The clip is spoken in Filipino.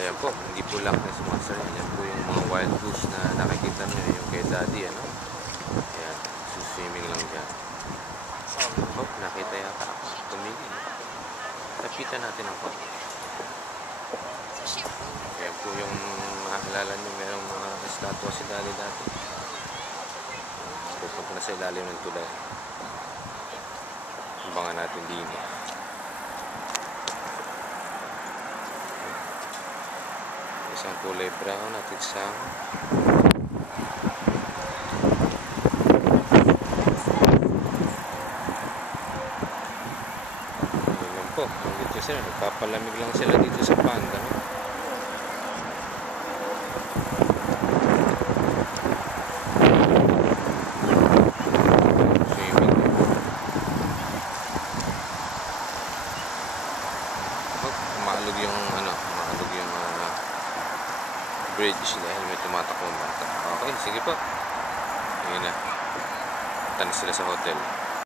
Ayan po, hindi po lang na sumasarili. Yan po yung mga wild goose na nakikita nyo, yung kay daddy, ano. Ayan, suswimming lang dyan. Oh, nakita yata ako. Tumigil. Lapitan natin ako. Ayan po yung makakilala nyo, merong mga estatwa si daddy dati. Pupunta na sa ilalim ng tulay. Abangan natin din. Isang kulay brown at isang ayun po, dito sila, nagpapalamig lang sila dito sa panda, no? Swimming. Oh, maalog yung maalog yung bridge dahil may tumatakbong bata. Okay, sige po. Ayun na. Punta na sila sa hotel.